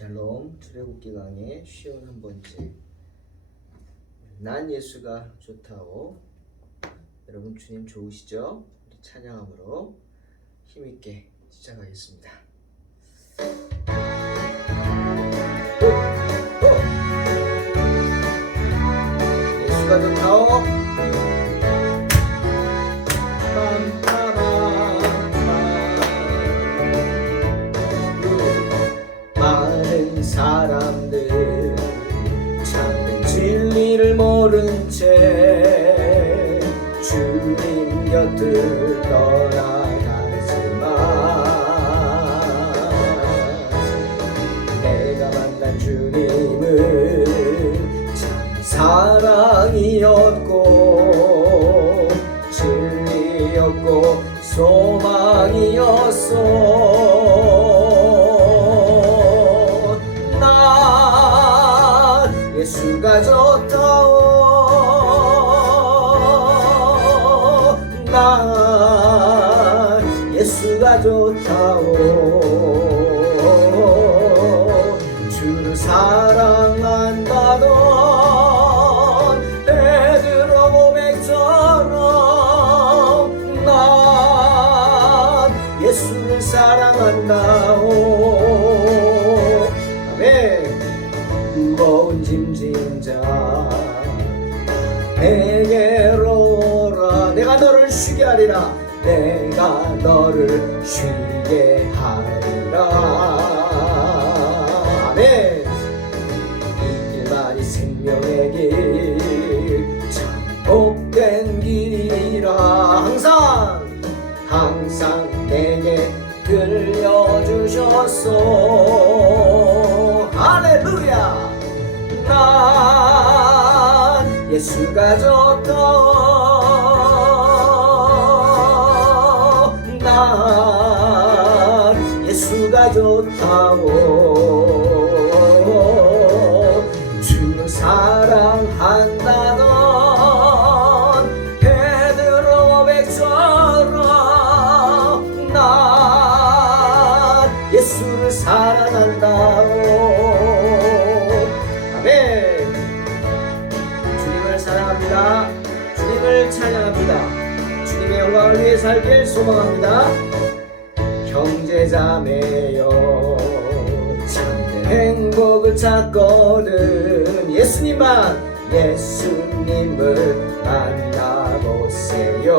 샬롬 출애굽기 강의 쉬운 한 번째 난 예수가 좋다오 여러분 주님 좋으시죠? 찬양함으로 힘있게 시작하겠습니다 오! 오! 예수가 좋다오 떠나가지만 내가 만난 주님은 쉬게 하리라 내가 너를 쉬게 하리라. 아멘. 이 길만이 생명의 길 참 복된 길이라. 항상 항상 내게 들려주셨소. 할렐루야. 난 예수가 좋다 예수가 좋다오. 주를 사랑한다던 베드로 백처럼 난 예수를 사랑한다오. 아멘. 주님을 사랑합니다. 주님을 찬양합니다. 주님의 영광을 위해 살길 소망합니다 자매여 행복을 찾거든 예수님만 예수님을 만나보세요.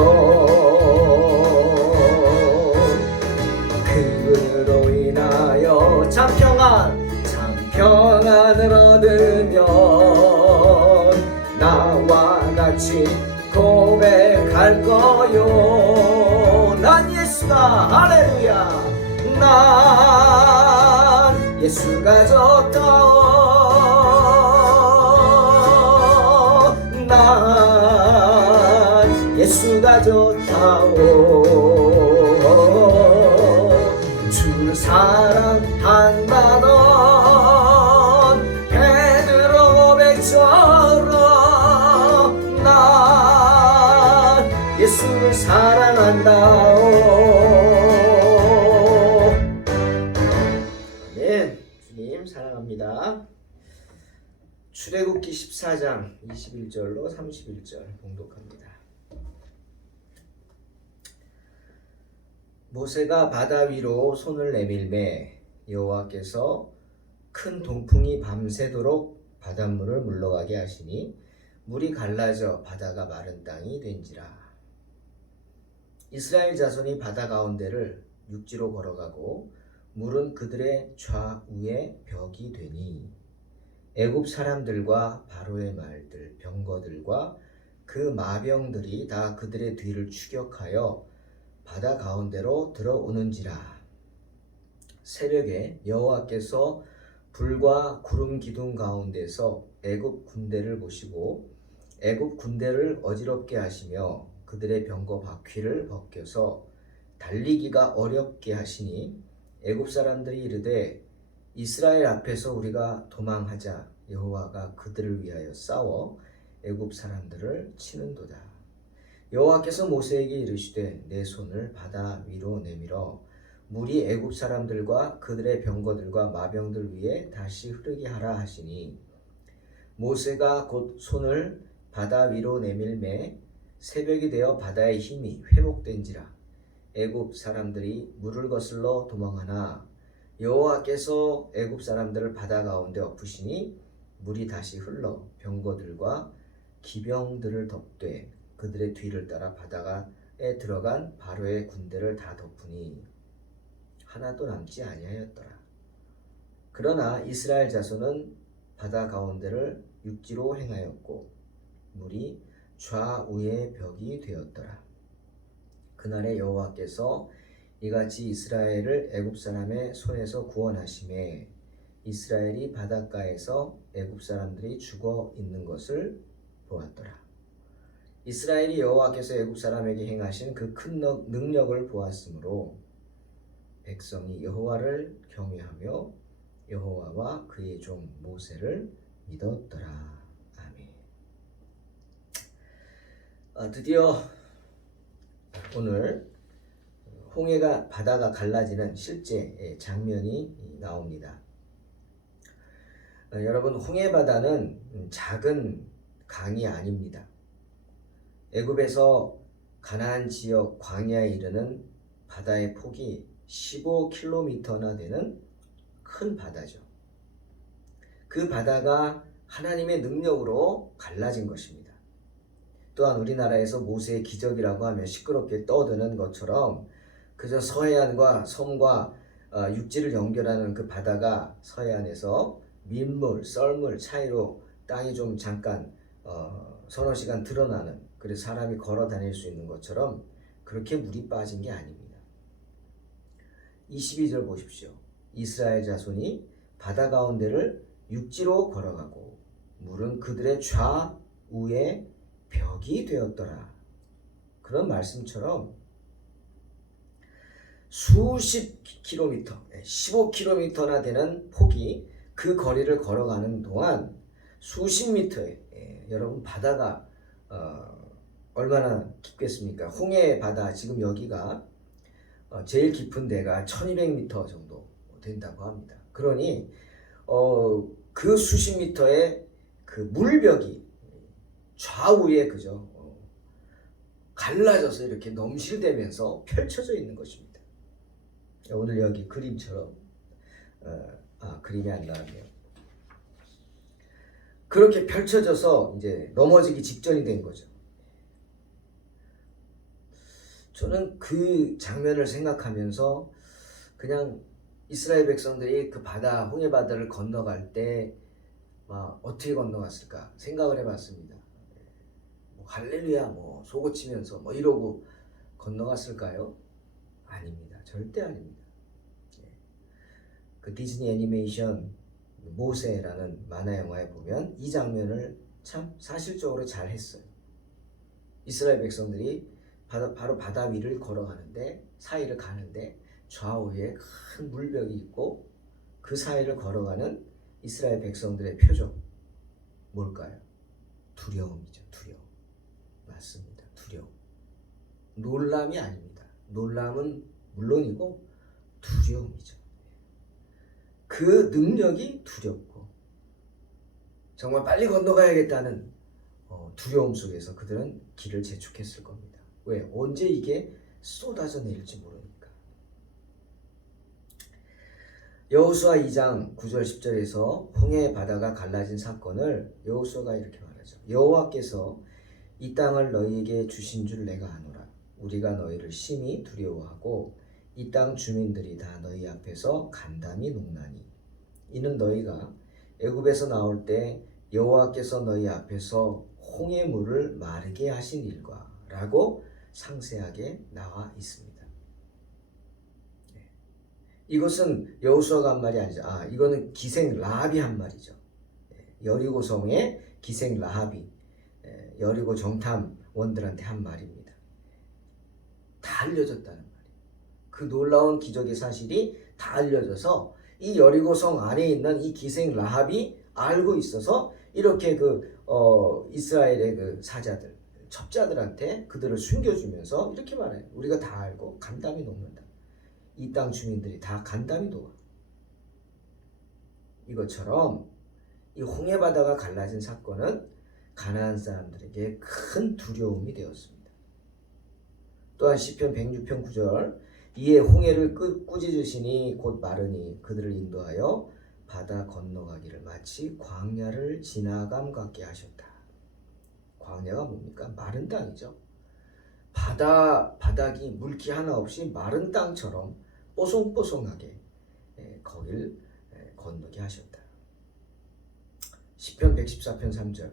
그분으로 인하여 참 평안 참 평안을 얻으면 나와 같이 고백할 거요. 난 예수가 할렐루야 난 예수가 좋다오 난 예수가 좋다오 31절 봉독합니다. 모세가 바다 위로 손을 내밀매 여호와께서 큰 동풍이 밤새도록 바닷물을 물러가게 하시니 물이 갈라져 바다가 마른 땅이 된지라. 이스라엘 자손이 바다 가운데를 육지로 걸어가고 물은 그들의 좌우에 벽이 되니 애굽 사람들과 바로의 말들 병거들과 그 마병들이 다 그들의 뒤를 추격하여 바다 가운데로 들어오는지라. 새벽에 여호와께서 불과 구름 기둥 가운데서 애굽 군대를 보시고 애굽 군대를 어지럽게 하시며 그들의 병거 바퀴를 벗겨서 달리기가 어렵게 하시니 애굽 사람들이 이르되 이스라엘 앞에서 우리가 도망하자 여호와가 그들을 위하여 싸워 애굽 사람들을 치는도다. 여호와께서 모세에게 이르시되 내 손을 바다 위로 내밀어 물이 애굽 사람들과 그들의 병거들과 마병들 위에 다시 흐르게 하라 하시니 모세가 곧 손을 바다 위로 내밀매 새벽이 되어 바다의 힘이 회복된지라 애굽 사람들이 물을 거슬러 도망하나 여호와께서 애굽 사람들을 바다 가운데 엎으시니 물이 다시 흘러 병거들과 기병들을 덮되 그들의 뒤를 따라 바다가에 들어간 바로의 군대를 다 덮으니 하나도 남지 아니하였더라. 그러나 이스라엘 자손은 바다 가운데를 육지로 행하였고 물이 좌우의 벽이 되었더라. 그날에 여호와께서 이같이 이스라엘을 애굽 사람의 손에서 구원하심에 이스라엘이 바닷가에서 애굽 사람들이 죽어 있는 것을 보았더라. 이스라엘이 여호와께서 애굽 사람에게 행하신 그 큰 능력을 보았으므로 백성이 여호와를 경외하며 여호와와 그의 종 모세를 믿었더라. 아멘. 아, 드디어 오늘 홍해가 바다가 갈라지는 실제 장면이 나옵니다. 어, 여러분 홍해 바다는 작은 강이 아닙니다. 애굽에서 가나안 지역 광야에 이르는 바다의 폭이 15km나 되는 큰 바다죠. 그 바다가 하나님의 능력으로 갈라진 것입니다. 또한 우리나라에서 모세의 기적이라고 하면 시끄럽게 떠드는 것처럼 그저 서해안과 섬과 어, 육지를 연결하는 그 바다가 서해안에서 민물, 썰물 차이로 땅이 좀 잠깐 어, 서너 시간 드러나는 그래서 사람이 걸어 다닐 수 있는 것처럼 그렇게 물이 빠진 게 아닙니다. 22절 보십시오. 이스라엘 자손이 바다 가운데를 육지로 걸어가고 물은 그들의 좌우에 벽이 되었더라. 그런 말씀처럼 수십 킬로미터, 15킬로미터나 되는 폭이 그 거리를 걸어가는 동안 수십 미터에 예, 여러분 바다가 어, 얼마나 깊겠습니까? 홍해 바다 지금 여기가 어, 제일 깊은 데가 1200m 정도 된다고 합니다. 그러니 어, 그 수십 미터의 그 물벽이 좌우에 그죠 어, 갈라져서 이렇게 넘실대면서 펼쳐져 있는 것입니다. 오늘 여기 그림처럼 어, 아 그림이 안 나왔네요. 그렇게 펼쳐져서 이제 넘어지기 직전이 된 거죠. 저는 그 장면을 생각하면서 그냥 이스라엘 백성들이 그 바다 홍해 바다를 건너갈 때막 어떻게 건너갔을까 생각을 해봤습니다. 뭐 할렐루야 뭐 소고치면서 뭐 이러고 건너갔을까요? 아닙니다. 절대 아닙니다. 예. 그 디즈니 애니메이션 모세라는 만화 영화에 보면 이 장면을 참 사실적으로 잘 했어요. 이스라엘 백성들이 바다, 바로 바다 위를 걸어가는데 사이를 가는데 좌우에 큰 물벽이 있고 그 사이를 걸어가는 이스라엘 백성들의 표정 뭘까요? 두려움이죠. 두려움. 맞습니다. 두려움. 놀람이 아닙니다. 놀람은 물론이고 두려움이죠. 그 능력이 두렵고 정말 빨리 건너가야겠다는 어, 두려움 속에서 그들은 길을 재촉했을 겁니다. 왜? 언제 이게 쏟아져 내릴지 모르니까. 여호수아 2장 9절 10절에서 홍해 바다가 갈라진 사건을 여호수아가 이렇게 말하죠. 여호와께서 이 땅을 너희에게 주신 줄 내가 아노라. 우리가 너희를 심히 두려워하고 이 땅 주민들이 다 너희 앞에서 간담이 녹나니 이는 너희가 애굽에서 나올 때 여호와께서 너희 앞에서 홍해 물을 마르게 하신 일과라고 상세하게 나와 있습니다. 이것은 여호수아가 한 말이 아니죠. 아, 이거는 기생 라합이 한 말이죠. 예, 여리고 성의 기생 라합이 예, 여리고 정탐원들한테 한 말입니다. 다 알려졌다는. 그 놀라운 기적의 사실이 다 알려져서 이 여리고성 안에 있는 이 기생 라합이 알고 있어서 이렇게 그 어, 이스라엘의 그 사자들 첩자들한테 그들을 숨겨주면서 이렇게 말해요. 우리가 다 알고 감담이 녹는다. 이 땅 주민들이 다 간담이 도와. 이것처럼 이 홍해 바다가 갈라진 사건은 가나안 사람들에게 큰 두려움이 되었습니다. 또한 시편 106편 9절 이에 홍해를 끄- 꾸짖으시니 곧 마르니 그들을 인도하여 바다 건너가기를 마치 광야를 지나감 같게 하셨다. 광야가 뭡니까? 마른 땅이죠. 바다 바닥이 물기 하나 없이 마른 땅처럼 뽀송뽀송하게 예, 거길 예, 건너게 하셨다. 시편 114편 3절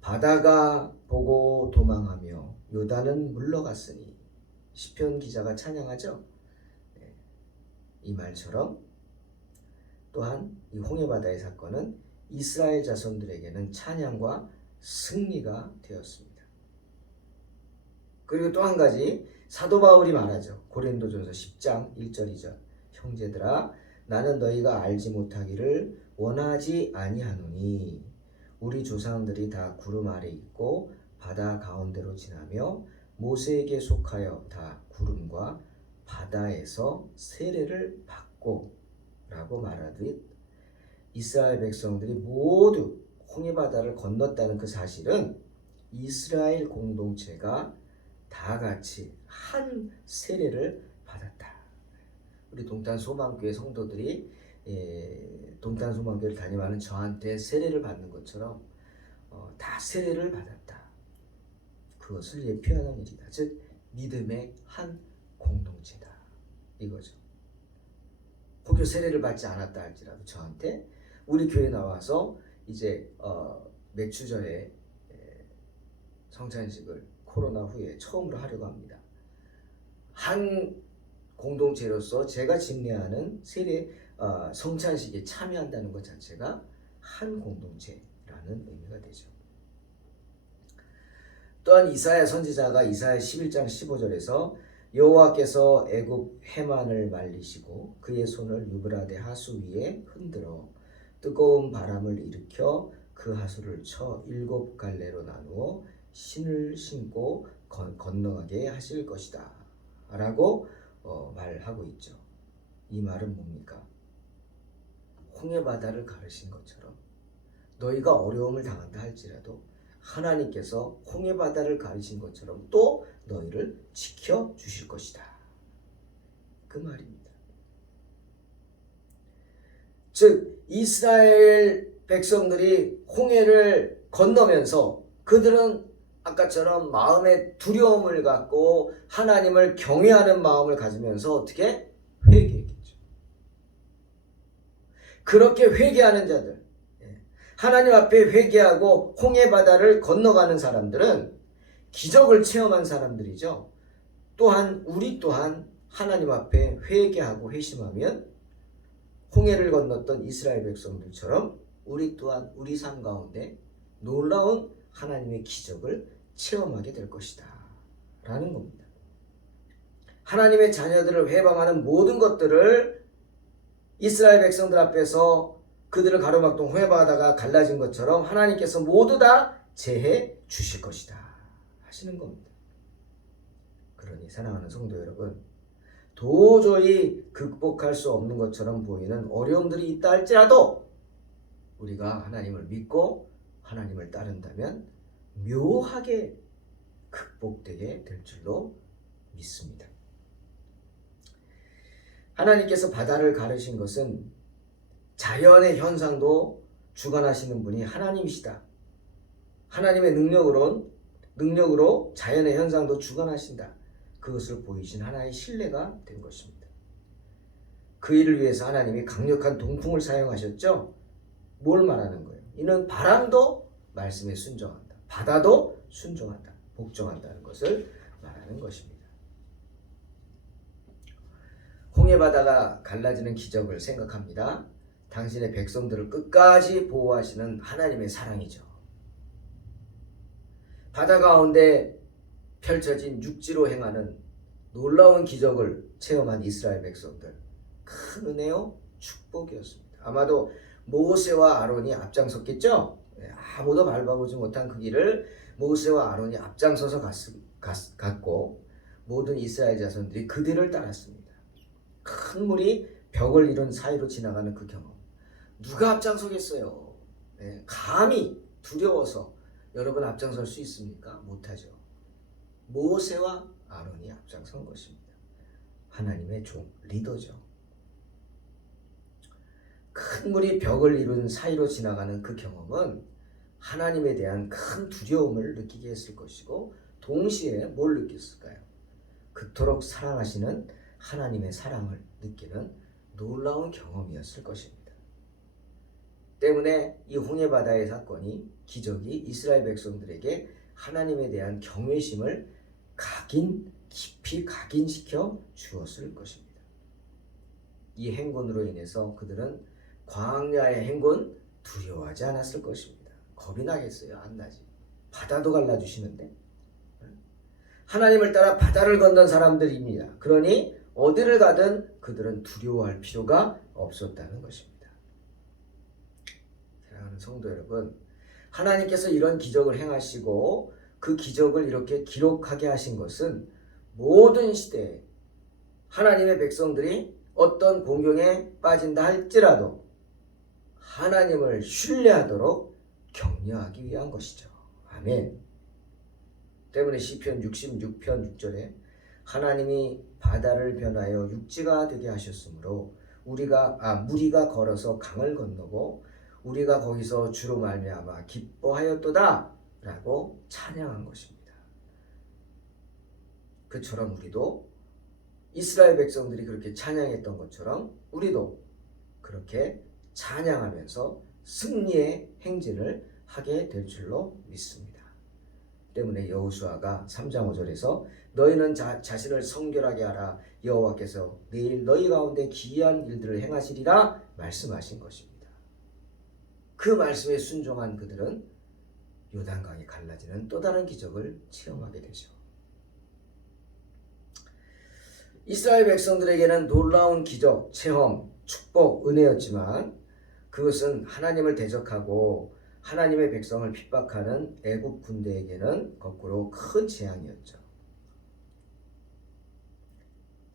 바다가 보고 도망하며 요단은 물러갔으니 시편 기자가 찬양하죠. 예, 이 말처럼 또한 이 홍해 바다의 사건은 이스라엘 자손들에게는 찬양과 승리가 되었습니다. 그리고 또 한 가지 사도 바울이 말하죠. 고린도전서 10장 1절 2절 형제들아 나는 너희가 알지 못하기를 원하지 아니하노니 우리 조상들이 다 구름 아래 있고 바다 가운데로 지나며 모세에게 속하여 다 구름과 바다에서 세례를 받고 라고 말하듯 이스라엘 백성들이 모두 홍해 바다를 건넜다는 그 사실은 이스라엘 공동체가 다 같이 한 세례를 받았다. 우리 동탄 소망교회 성도들이 예, 동탄 소망교회를 다니면은 저한테 세례를 받는 것처럼 어, 다 세례를 받았다. 그것을 예표하는 일이다. 즉 믿음의 한 공동체다. 이거죠. 혹여 세례를 받지 않았다 할지라도 저한테 우리 교회 나와서 이제 어, 몇주 전에 예, 성찬식을 코로나 후에 처음으로 하려고 합니다. 한 공동체로서 제가 집례하는 세례 어, 성찬식에 참여한다는 것 자체가 한 공동체라는 의미가 되죠. 또한 이사야 선지자가 이사야 11장 15절에서 여호와께서 애굽 해만을 말리시고 그의 손을 유브라데 하수 위에 흔들어 뜨거운 바람을 일으켜 그 하수를 쳐 일곱 갈래로 나누어 신을 신고 건, 건너가게 하실 것이다. 라고 어, 말하고 있죠. 이 말은 뭡니까? 홍해 바다를 가르신 것처럼 너희가 어려움을 당한다 할지라도 하나님께서 홍해 바다를 가르신 것처럼 또 너희를 지켜 주실 것이다. 그 말입니다. 즉 이스라엘 백성들이 홍해를 건너면서 그들은 아까처럼 마음에 두려움을 갖고 하나님을 경외하는 마음을 가지면서 어떻게 회개했겠죠. 그렇게 회개하는 자들, 예. 하나님 앞에 회개하고 홍해 바다를 건너가는 사람들은 기적을 체험한 사람들이죠. 또한 우리 또한 하나님 앞에 회개하고 회심하면 홍해를 건넜던 이스라엘 백성들처럼 우리 또한 우리 삶 가운데 놀라운 하나님의 기적을 체험하게 될 것이다. 라는 겁니다. 하나님의 자녀들을 회방하는 모든 것들을 이스라엘 백성들 앞에서 그들을 가로막던 홍해바다가 갈라진 것처럼 하나님께서 모두 다 제해 주실 것이다. 하시는 겁니다. 그러니 사랑하는 성도 여러분, 도저히 극복할 수 없는 것처럼 보이는 어려움들이 있다 할지라도 우리가 하나님을 믿고 하나님을 따른다면 묘하게 극복되게 될 줄로 믿습니다. 하나님께서 바다를 가르신 것은 자연의 현상도 주관하시는 분이 하나님이시다. 하나님의 능력으로 능력으로 자연의 현상도 주관하신다. 그것을 보이신 하나의 신뢰가 된 것입니다. 그 일을 위해서 하나님이 강력한 동풍을 사용하셨죠. 뭘 말하는 거예요? 이는 바람도 말씀에 순종한다. 바다도 순종한다. 복종한다는 것을 말하는 것입니다. 홍해 바다가 갈라지는 기적을 생각합니다. 당신의 백성들을 끝까지 보호하시는 하나님의 사랑이죠. 바다 가운데 펼쳐진 육지로 행하는 놀라운 기적을 체험한 이스라엘 백성들 큰 은혜요 축복이었습니다. 아마도 모세와 아론이 앞장섰겠죠. 예, 아무도 밟아보지 못한 그 길을 모세와 아론이 앞장서서 갔, 갔, 갔고 모든 이스라엘 자손들이 그들을 따랐습니다. 큰 물이 벽을 이룬 사이로 지나가는 그 경험. 누가 앞장서겠어요? 네, 감히 두려워서 여러분 앞장설 수 있습니까? 못하죠. 모세와 아론이 앞장선 것입니다. 하나님의 종, 리더죠. 큰 물이 벽을 이룬 사이로 지나가는 그 경험은 하나님에 대한 큰 두려움을 느끼게 했을 것이고 동시에 뭘 느꼈을까요? 그토록 사랑하시는 하나님의 사랑을 느끼는 놀라운 경험이었을 것입니다. 때문에 이 홍해 바다의 사건이 기적이 이스라엘 백성들에게 하나님에 대한 경외심을 각인 깊이 각인시켜 주었을 것입니다. 이 행군으로 인해서 그들은 광야의 행군 두려워하지 않았을 것입니다. 겁이 나겠어요? 안 나지. 바다도 갈라주시는데. 하나님을 따라 바다를 건넌 사람들입니다. 그러니 어디를 가든 그들은 두려워할 필요가 없었다는 것입니다. 사랑하는 성도 여러분, 하나님께서 이런 기적을 행하시고 그 기적을 이렇게 기록하게 하신 것은 모든 시대에 하나님의 백성들이 어떤 공경에 빠진다 할지라도 하나님을 신뢰하도록 격려하기 위한 것이죠. 아멘. 때문에 시편 66편 6절에 하나님이 바다를 변하여 육지가 되게 하셨으므로 우리가 아 무리가 걸어서 강을 건너고 우리가 거기서 주로 말미암아 기뻐하였도다 라고 찬양한 것입니다. 그처럼 우리도 이스라엘 백성들이 그렇게 찬양했던 것처럼 우리도 그렇게 찬양하면서 승리의 행진을 하게 될 줄로 믿습니다. 때문에 여호수아가 3장 5절에서 너희는 자, 자신을 성결하게 하라 여호와께서 내일 너희 가운데 기이한 일들을 행하시리라 말씀하신 것입니다. 그 말씀에 순종한 그들은 요단강이 갈라지는 또 다른 기적을 체험하게 되죠. 이스라엘 백성들에게는 놀라운 기적, 체험, 축복, 은혜였지만 그것은 하나님을 대적하고 하나님의 백성을 핍박하는 애국 군대에게는 거꾸로 큰 재앙이었죠.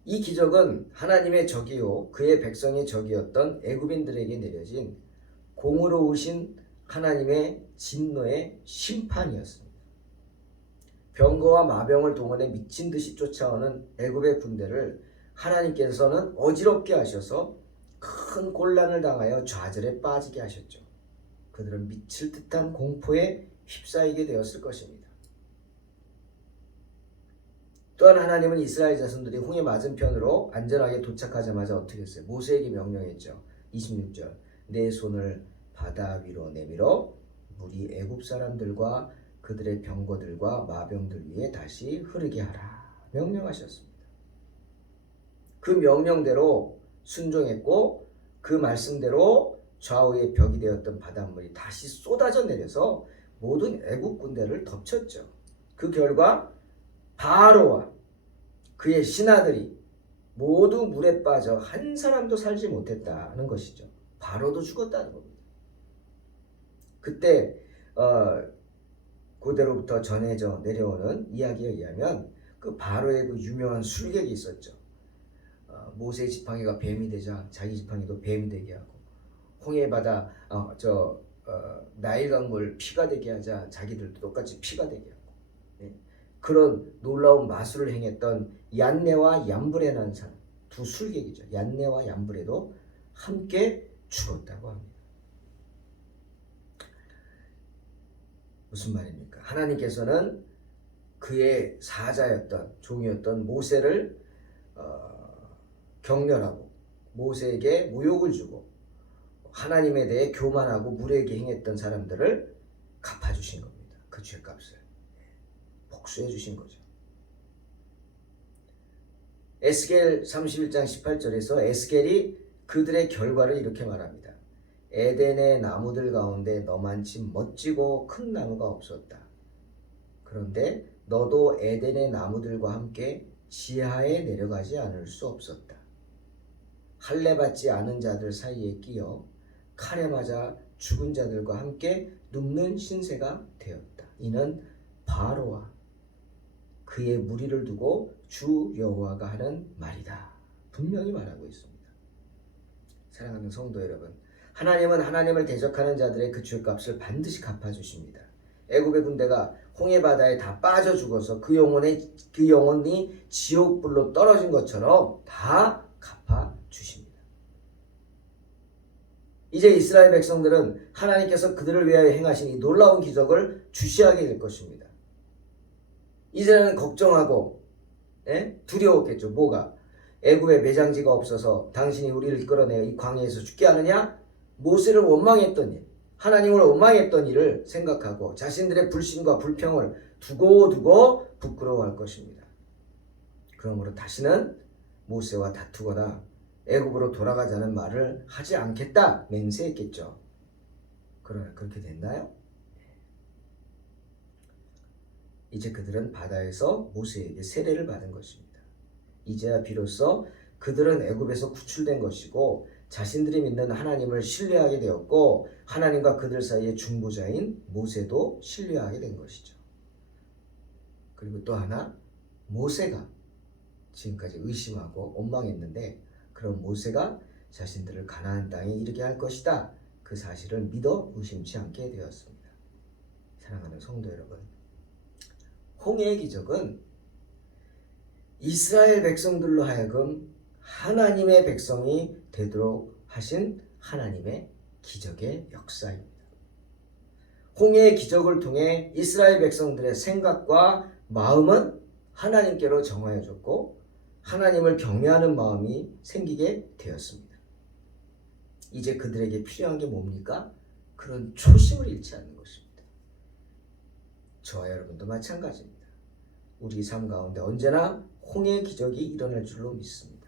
이 기적은 하나님의 적이요 그의 백성의 적이었던 애굽인들에게 내려진 공의로우신 하나님의 진노의 심판이었습니다. 병거와 마병을 동원해 미친 듯이 쫓아오는 애굽의 군대를 하나님께서는 어지럽게 하셔서 큰 곤란을 당하여 좌절에 빠지게 하셨죠. 그들은 미칠 듯한 공포에 휩싸이게 되었을 것입니다. 또한 하나님은 이스라엘 자손들이 홍해 맞은편으로 안전하게 도착하자마자 어떻게 했어요? 모세에게 명령했죠. 26절 내 손을 바다 위로 내밀어 물이 애굽 사람들과 그들의 병거들과 마병들 위에 다시 흐르게 하라 명령하셨습니다. 그 명령대로 순종했고 그 말씀대로 좌우의 벽이 되었던 바닷물이 다시 쏟아져 내려서 모든 애국 군대를 덮쳤죠. 그 결과 바로와 그의 신하들이 모두 물에 빠져 한 사람도 살지 못했다는 것이죠. 바로도 죽었다는 겁니다. 그때 어, 고대로부터 전해져 내려오는 이야기에 의하면 그 바로의 그 유명한 술객이 있었죠. 어, 모세 지팡이가 뱀이 되자 자기 지팡이도 뱀이 되게 하고 홍해 바다 어, 저 어, 나일 강물 피가 되게 하자 자기들도 똑같이 피가 되게 하고 네. 그런 놀라운 마술을 행했던 얀네와 얀브레라는 사람 두 술객이죠. 얀네와 얀브레도 함께 죽었다고 합니다. 무슨 말입니까? 하나님께서는 그의 사자였던 종이었던 모세를 어, 격렬하고 모세에게 모욕을 주고 하나님에 대해 교만하고 무례하게 행했던 사람들을 갚아주신 겁니다. 그 죄값을 복수해 주신 거죠. 에스겔 31장 18절에서 에스겔이 그들의 결과를 이렇게 말합니다. 에덴의 나무들 가운데 너만치 멋지고 큰 나무가 없었다. 그런데 너도 에덴의 나무들과 함께 지하에 내려가지 않을 수 없었다. 할례 받지 않은 자들 사이에 끼어 칼에 맞아 죽은 자들과 함께 눕는 신세가 되었다. 이는 바로와 그의 무리를 두고 주 여호와가 하는 말이다. 분명히 말하고 있습니다. 사랑하는 성도 여러분, 하나님은 하나님을 대적하는 자들의 그 죄값을 반드시 갚아주십니다. 애굽의 군대가 홍해 바다에 다 빠져 죽어서 그 영혼의 그 영혼이 지옥 불로 떨어진 것처럼 다 갚아 주십니다. 이제 이스라엘 백성들은 하나님께서 그들을 위하여 행하신 이 놀라운 기적을 주시하게 될 것입니다. 이제는 걱정하고 예? 두려웠겠죠. 뭐가? 애굽에 매장지가 없어서 당신이 우리를 이끌어내어 이 광야에서 죽게 하느냐? 모세를 원망했던 일, 하나님을 원망했던 일을 생각하고 자신들의 불신과 불평을 두고 두고 부끄러워할 것입니다. 그러므로 다시는 모세와 다투거나 애굽으로 돌아가자는 말을 하지 않겠다 맹세했겠죠. 그러나 그렇게 됐나요? 이제 그들은 바다에서 모세에게 세례를 받은 것입니다. 이제야 비로소 그들은 애굽에서 구출된 것이고 자신들이 믿는 하나님을 신뢰하게 되었고 하나님과 그들 사이의 중보자인 모세도 신뢰하게 된 것이죠. 그리고 또 하나 모세가 지금까지 의심하고 원망했는데 그런 모세가 자신들을 가나안 땅에 이르게 할 것이다. 그 사실을 믿어 의심치 않게 되었습니다. 사랑하는 성도 여러분, 홍해의 기적은 이스라엘 백성들로 하여금 하나님의 백성이 되도록 하신 하나님의 기적의 역사입니다. 홍해의 기적을 통해 이스라엘 백성들의 생각과 마음은 하나님께로 정하여졌고 하나님을 경외하는 마음이 생기게 되었습니다. 이제 그들에게 필요한 게 뭡니까? 그런 초심을 잃지 않는 것입니다. 저와 여러분도 마찬가지입니다. 우리 삶 가운데 언제나 홍해의 기적이 일어날 줄로 믿습니다.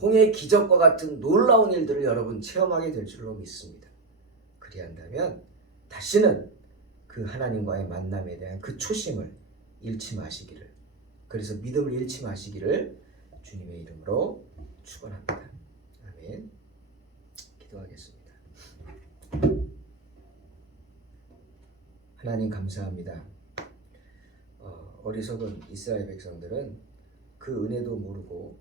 홍해의 기적과 같은 놀라운 일들을 여러분 체험하게 될 줄로 믿습니다. 그리한다면 다시는 그 하나님과의 만남에 대한 그 초심을 잃지 마시기를 그래서 믿음을 잃지 마시기를 주님의 이름으로 축원합니다. 아멘. 기도하겠습니다. 하나님 감사합니다. 어, 어리석은 이스라엘 백성들은 그 은혜도 모르고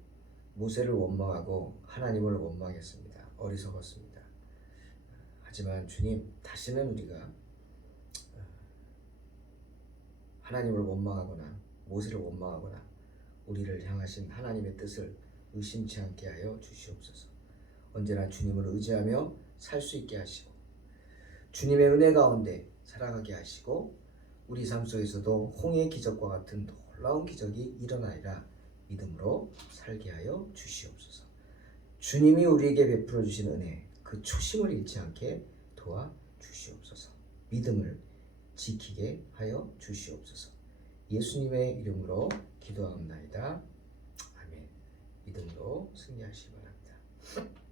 모세를 원망하고 하나님을 원망했습니다. 어리석었습니다. 하지만 주님 다시는 우리가 어, 하나님을 원망하거나 모세를 원망하거나 우리를 향하신 하나님의 뜻을 의심치 않게 하여 주시옵소서. 언제나 주님을 의지하며 살 수 있게 하시고 주님의 은혜 가운데 살아가게 하시고 우리 삶 속에서도 홍해 기적과 같은 놀라운 기적이 일어나리라 믿음으로 살게 하여 주시옵소서. 주님이 우리에게 베풀어 주신 은혜 그 초심을 잃지 않게 도와 주시옵소서. 믿음을 지키게 하여 주시옵소서. 예수님의 이름으로 기도하옵나이다. 아멘. 믿음으로 승리하시기 바랍니다.